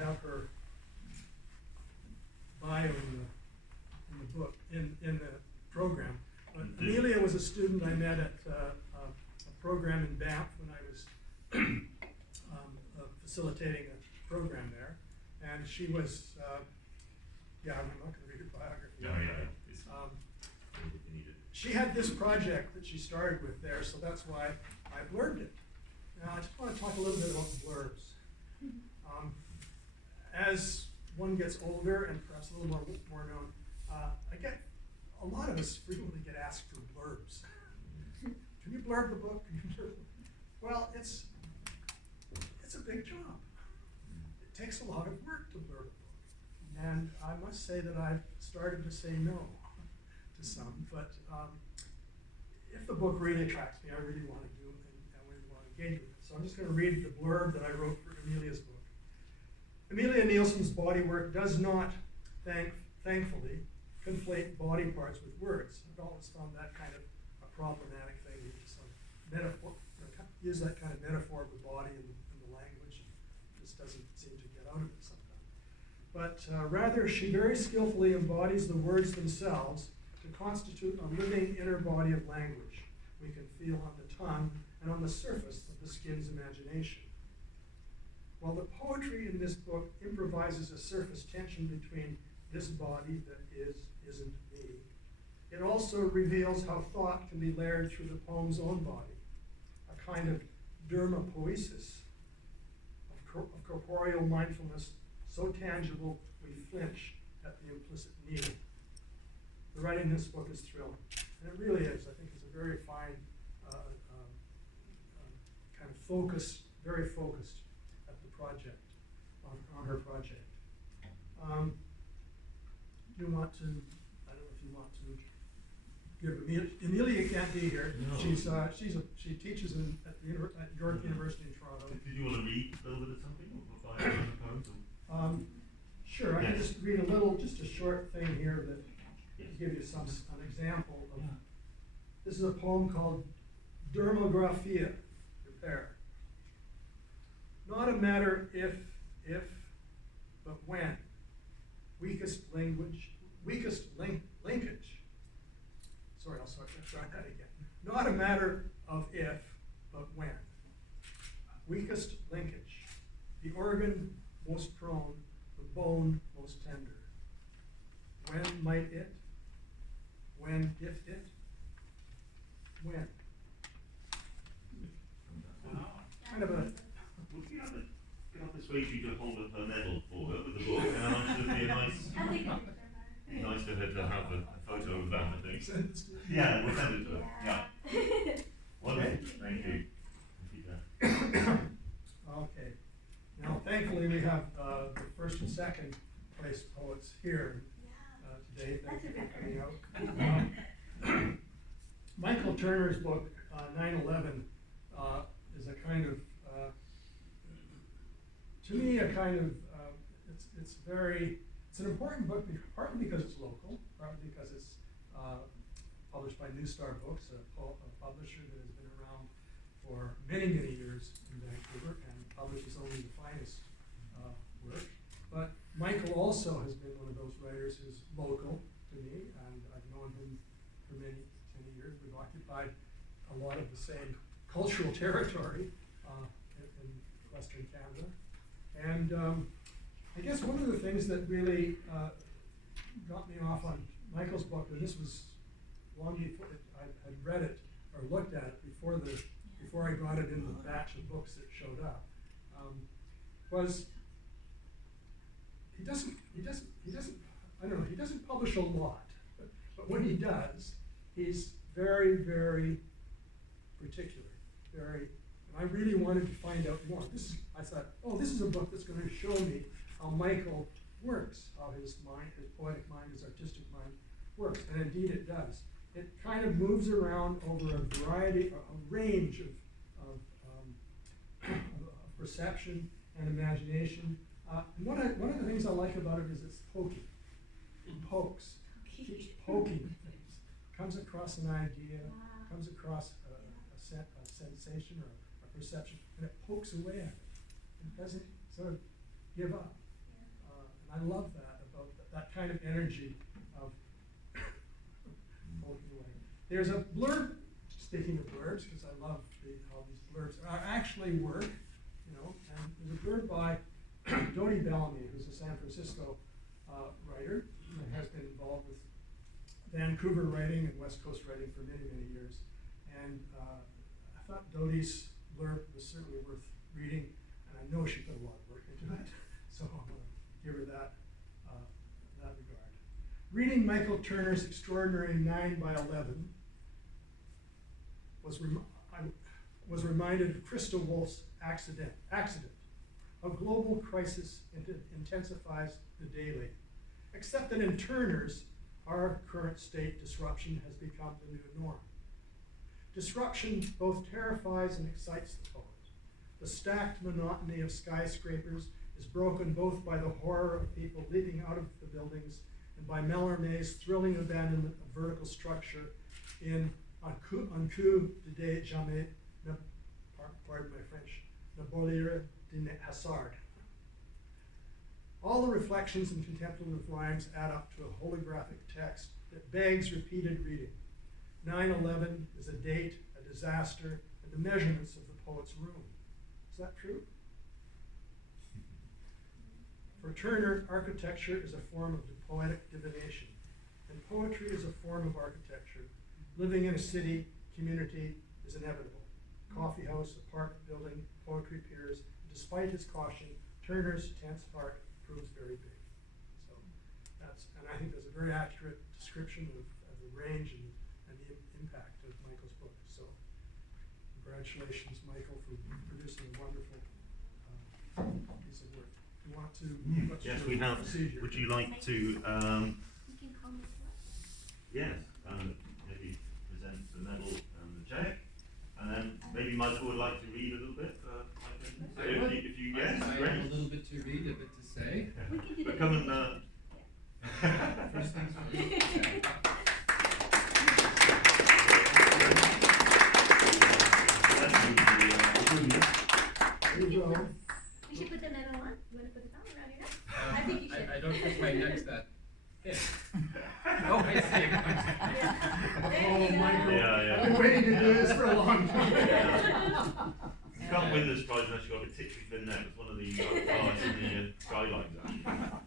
have her bio in the book, in the program. But Amelia was a student I met at a program in Banff when I was facilitating a program there. And she was, yeah, I'm not going to read her biography. She had this project that she started with there, so that's why I blurbed it. Now, I just want to talk a little bit about blurbs. As one gets older and perhaps a little more known, a lot of us frequently get asked for blurbs. Can you blurb the book? Well, it's a big job. It takes a lot of work to blurb a book. And I must say that I've started to say no to some, but if the book really attracts me, I really want to do it and I really want to engage with it. So I'm just going to read the blurb that I wrote for Amelia's book. Amelia Nielsen's body work does not, thankfully, conflate body parts with words. I've always found that kind of a problematic thing. You just metaphor, use that kind of metaphor of the body and the language. It just doesn't seem to get out of it sometimes. But rather, she very skillfully embodies the words themselves to constitute a living inner body of language we can feel on the tongue and on the surface of the skin's imagination. While the poetry in this book improvises a surface tension between this body that isn't me, it also reveals how thought can be layered through the poem's own body, a kind of dermapoiesis of corporeal mindfulness so tangible we flinch at the implicit need. The writing in this book is thrilling, and it really is. I think it's a very fine, kind of focused, very focused at the project, on her project. You want to, I don't know if you want to give Amelia can't be here. No. She teaches at York University in Toronto. Did you want to read a little bit of something or find a poem? Sure, I can just read just a short thing here that give you an example of. This is a poem called Dermographia, Repair. Not a matter if, but when. Weakest linkage. Sorry, I'll try that again. Not a matter of if, but when. Weakest linkage. The organ most prone, the bone most tender. When might it? When, if it? When? Kind of a. Would you have persuade you to hold up her medal for her with the book? And I'm sure it'd be nice for her to have a photo of that, I think. Yeah, we'll send it to her. Yeah. Wonderful. Thank you. Okay. Now, thankfully, we have the first and second place poets here today. Thank you for coming out. Michael Turner's book, 9/11, is a kind of, to me, a kind of, it's an important book, partly because it's local, partly because it's published by New Star Books, a publisher that has been around for many, many years in Vancouver and publishes only the finest work. But Michael also has been one of those writers who's local to me, and I've known him for many years. We've occupied a lot of the same cultural territory in Western Canada. And I guess one of the things that really got me off on Michael's book, and this was long before I had read it or looked at it before I got it in the batch of books that showed up, was he doesn't publish a lot, but when he does, he's very, very particular, and I really wanted to find out more. I thought, this is a book that's going to show me how Michael works, how his mind, his poetic mind, his artistic mind works, and indeed it does. It kind of moves around over a range of perception and imagination. And one of the things I like about it is it's pokey. It pokes. It keeps poking things. Comes across an idea, comes across a sensation or a perception, and it pokes away at it. It doesn't sort of give up. I love that about that kind of energy of poking away. There's a blurb, speaking of blurbs, because I love how these blurbs are actually work, you know, and there's a blurb by Dodie Bellamy, who's a San Francisco writer, and has been involved with Vancouver writing and West Coast writing for many, many years. And I thought Dodie's blurb was certainly worth reading, and I know she put a lot of work into it, so I'm going to give her that regard. Reading Michael Turner's extraordinary 9x11 I was reminded of Christa Wolf's accident. A global crisis intensifies the daily. Except that in Turner's, our current state disruption has become the new norm. Disruption both terrifies and excites the poet. The stacked monotony of skyscrapers is broken both by the horror of people leaping out of the buildings and by Mallarmé's thrilling abandonment of vertical structure in Un coup de jamais, pardon my French, ne bolire de hasard. All the reflections and contemplative rhymes add up to a holographic text that begs repeated reading. 9/11 is a date, a disaster, and the measurements of the poet's room. Is that true? For Turner, architecture is a form of poetic divination, and poetry is a form of architecture. Living in a city, community is inevitable. Coffee house, apartment building, poetry piers. Despite his caution, Turner's tense heart proves very big. So and I think that's a very accurate description of the range and the impact of Michael's book. So congratulations, Michael, for producing a wonderful piece of work. Do you want to? Yes, we have. Procedure? Would you like to? You can come as well. Yes, maybe present the medal and the check, and then maybe Michael would like to read a little bit for Michael. So if you guess, I great. have a little bit to read, a bit to say. We can do But that. come and. First things first. There you go. We should put the medal on. You want to put it on around your neck? I think you should. I don't put my neck that thin. Oh, I see. Oh, Michael. Yeah. I've been waiting to do this for a long time. You can't win this prize unless you've got a particularly thin neck. It's one of the cards in the guidelines, actually.